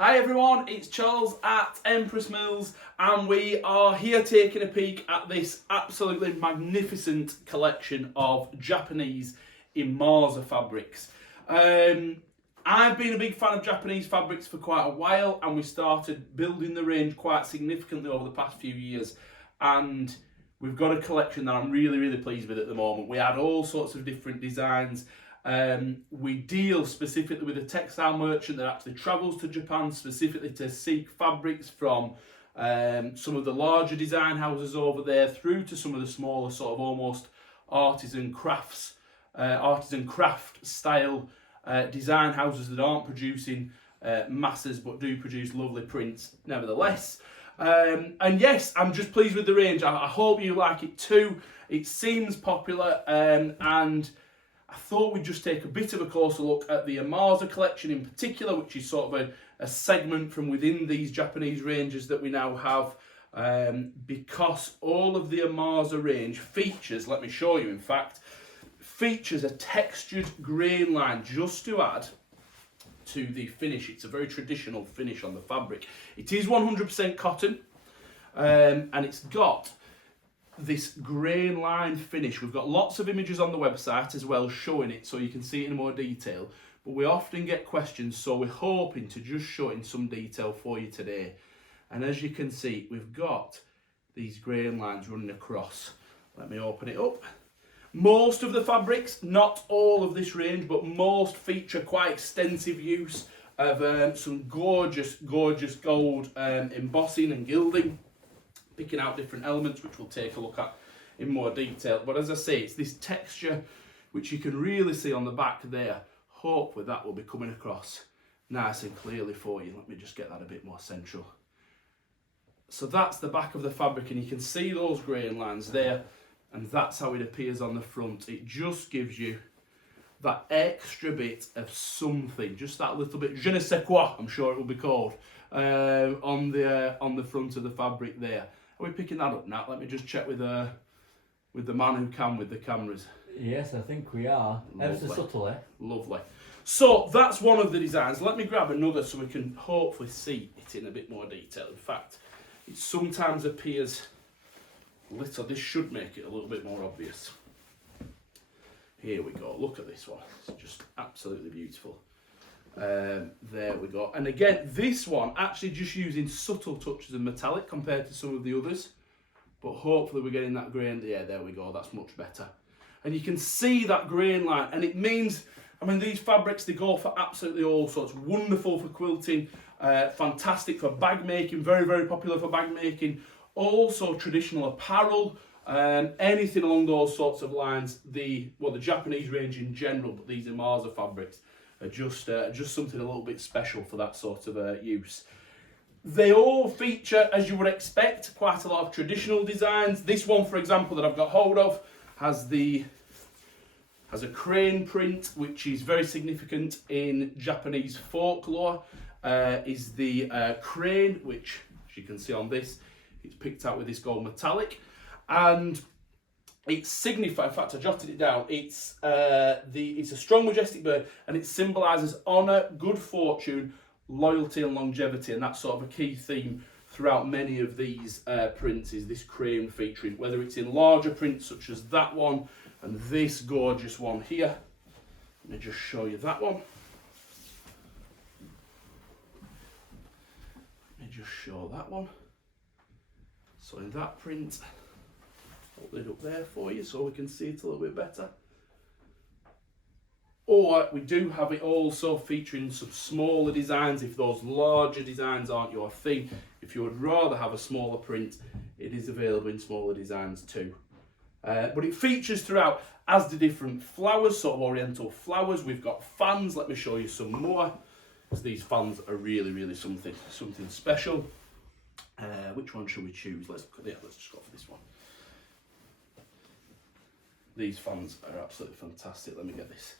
Hi everyone, it's Charles at Empress Mills and we are here taking a peek at this absolutely magnificent collection of Japanese Imaza fabrics. I've been a big fan of Japanese fabrics for quite a while, and we started building the range quite significantly over the past few years, and we've got a collection that I'm really pleased with at the moment. We had all sorts of different designs. We deal specifically with a textile merchant that actually travels to Japan specifically to seek fabrics from some of the larger design houses over there through to some of the smaller sort of almost artisan craft style design houses that aren't producing masses but do produce lovely prints nevertheless. And yes, I'm just pleased with the range. I hope you like it too. It seems popular, and I thought we'd just take a bit of a closer look at the Imaza collection in particular, which is sort of a segment from within these Japanese ranges that we now have, because all of the Imaza range features, let me show you in fact, features a textured grain line just to add to the finish. It's a very traditional finish on the fabric. It is 100% cotton, and it's got this grain line finish. We've got lots of images on the website as well showing it so you can see it in more detail, but we often get questions, so we're hoping to just show it in some detail for you today. And as you can see, we've got these grain lines running across. Let me open it up. Most of the fabrics, not all of this range, but most feature quite extensive use of some gorgeous gold embossing and gilding, picking out different elements which we'll take a look at in more detail. But as I say, it's this texture which you can really see on the back there. Hopefully that will be coming across nice and clearly for you. Let me just get that a bit more central. So that's the back of the fabric, and you can see those grain lines there, and that's how it appears on the front. It just gives you that extra bit of something, just that little bit je ne sais quoi, I'm sure it will be called, on the front of the fabric there. Are we picking that up, Nat? Let me just check with the man who can with the cameras. Yes, I think we are. Ever so subtly. Lovely. So that's one of the designs. Let me grab another so we can hopefully see it in a bit more detail. In fact, it sometimes appears little. This should make it a little bit more obvious. Here we go. Look at this one. It's just absolutely beautiful. There we go. And again, this one actually just using subtle touches of metallic compared to some of the others, but hopefully we're getting that grain. Yeah, there we go. That's much better. And you can see that grain line, and it means, I mean, these fabrics, they go for absolutely all sorts. Wonderful for quilting, fantastic for bag making, very popular for bag making. Also traditional apparel, anything along those sorts of lines. The Japanese range in general, but these Imaza fabrics are just something a little bit special for that sort of use. They all feature, as you would expect, quite a lot of traditional designs. This one, for example, that I've got hold of, has a crane print, which is very significant in Japanese folklore. Is the crane, which, as you can see on this, it's picked out with this gold metallic, and it signifies, in fact I jotted it down, it's a strong majestic bird, and it symbolises honour, good fortune, loyalty and longevity, and that's sort of a key theme throughout many of these prints, is this crane featuring, whether it's in larger prints such as that one and this gorgeous one here. Let me just show you that one. Let me just show that one. So in that print, hold it up there for you so we can see it a little bit better. Or we do have it also featuring some smaller designs if those larger designs aren't your thing. If you would rather have a smaller print, it is available in smaller designs too. But it features throughout, as the different flowers, sort of oriental flowers. We've got fans. Let me show you some more, because these fans are really something special. Which one should we choose? Let's just go for this one. These fans are absolutely fantastic. Let me get this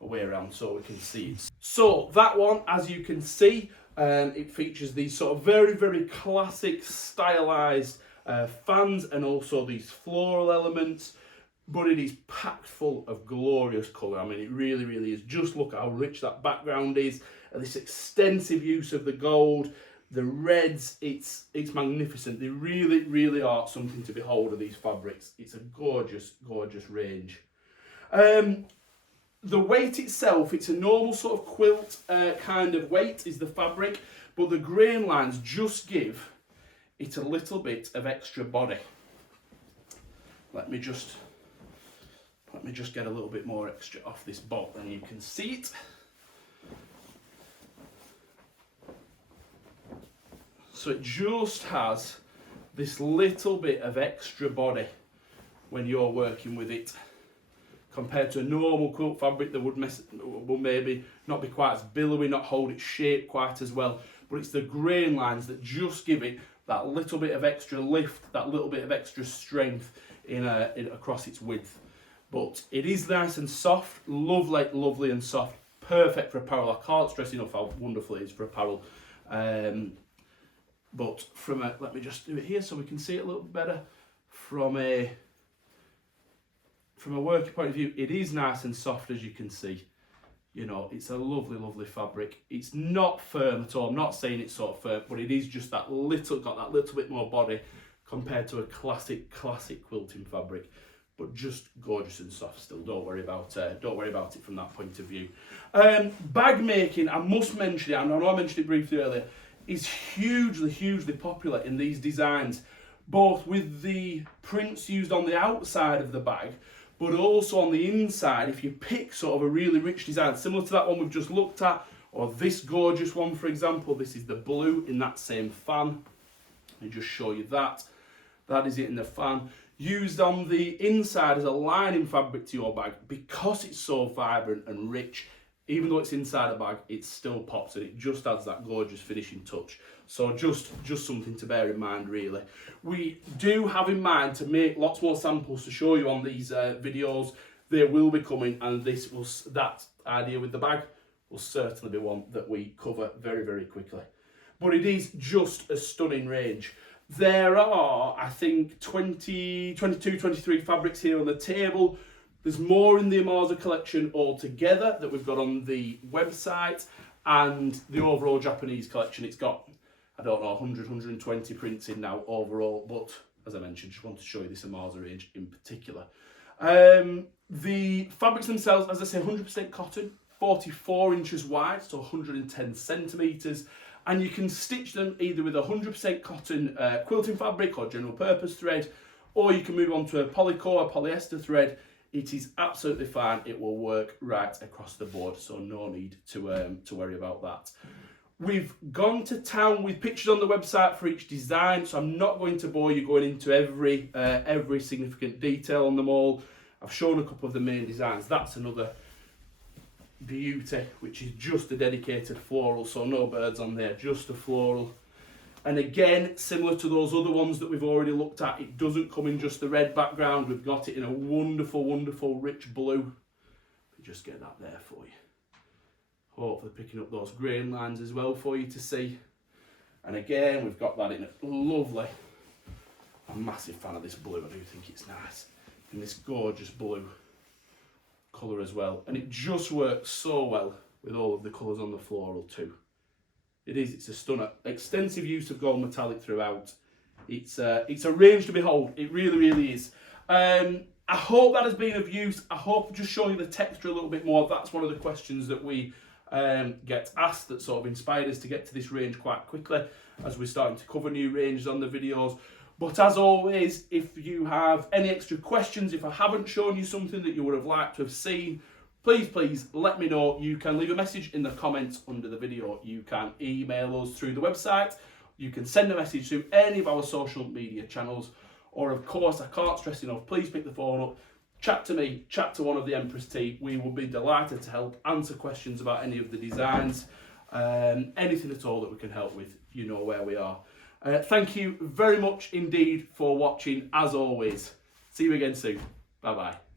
away around so we can see it. So that one, as you can see, it features these sort of very classic stylized fans, and also these floral elements, but it is packed full of glorious colour. I mean, it really is. Just look how rich that background is, this extensive use of the gold, the reds. It's magnificent. They really, really are something to behold of these fabrics. It's a gorgeous, gorgeous range. The weight itself, it's a normal sort of quilt kind of weight is the fabric, but the grain lines just give it a little bit of extra body. Let me just get a little bit more extra off this bolt, and you can see it. So it just has this little bit of extra body when you're working with it, compared to a normal quilt fabric that will maybe not be quite as billowy, not hold its shape quite as well. But it's the grain lines that just give it that little bit of extra lift, that little bit of extra strength in across its width. But it is nice and soft, lovely and soft, perfect for apparel. I can't stress enough how wonderful it is for apparel. But from a, let me just do it here so we can see it a little bit better. From a working point of view, it is nice and soft, as you can see. You know, it's a lovely fabric. It's not firm at all. I'm not saying it's sort of firm, but it is just that little, got that little bit more body compared to a classic quilting fabric. But just gorgeous and soft still. Don't worry about it from that point of view. Bag making, I must mention it, I know I mentioned it briefly earlier, is hugely popular in these designs, both with the prints used on the outside of the bag, but also on the inside. If you pick sort of a really rich design, similar to that one we've just looked at, or this gorgeous one, for example, this is the blue in that same fan. Let me just show you that. That is it in the fan. Used on the inside as a lining fabric to your bag, because it's so vibrant and rich. Even though it's inside a bag, it still pops, and it just adds that gorgeous finishing touch. So just something to bear in mind, really. We do have in mind to make lots more samples to show you on these videos. They will be coming, and that idea with the bag will certainly be one that we cover very quickly. But it is just a stunning range. There are, I think, 22, 23 fabrics here on the table. There's more in the Imaza collection altogether that we've got on the website, and the overall Japanese collection, it's got, I don't know, 100, 120 prints in now overall, but as I mentioned, just want to show you this Imaza range in particular. The fabrics themselves, as I say, 100% cotton, 44 inches wide, so 110 centimetres, and you can stitch them either with 100% cotton quilting fabric or general purpose thread, or you can move on to a polycore, polyester thread. It is absolutely fine. It will work right across the board, so no need to worry about that. We've gone to town with pictures on the website for each design, so I'm not going to bore you going into every significant detail on them all. I've shown a couple of the main designs. That's another beauty, which is just a dedicated floral, so no birds on there, just a floral. And again, similar to those other ones that we've already looked at, it doesn't come in just the red background. We've got it in a wonderful rich blue. Let me just get that there for you. Hopefully picking up those grain lines as well for you to see. And again, we've got that in a lovely, I'm a massive fan of this blue. I do think it's nice. In this gorgeous blue colour as well. And it just works so well with all of the colours on the floral too. It's a stunner. Extensive use of gold metallic throughout. It's a range to behold. It really is. I hope that has been of use. I hope just showing you the texture a little bit more. That's one of the questions that we get asked, that sort of inspired us to get to this range quite quickly as we're starting to cover new ranges on the videos. But as always, if you have any extra questions, if I haven't shown you something that you would have liked to have seen, please let me know. You can leave a message in the comments under the video. You can email us through the website. You can send a message through any of our social media channels. Or of course, I can't stress enough, please pick the phone up, chat to me, chat to one of the Empress team. We will be delighted to help answer questions about any of the designs. Anything at all that we can help with, you know where we are. Thank you very much indeed for watching, as always. See you again soon. Bye bye.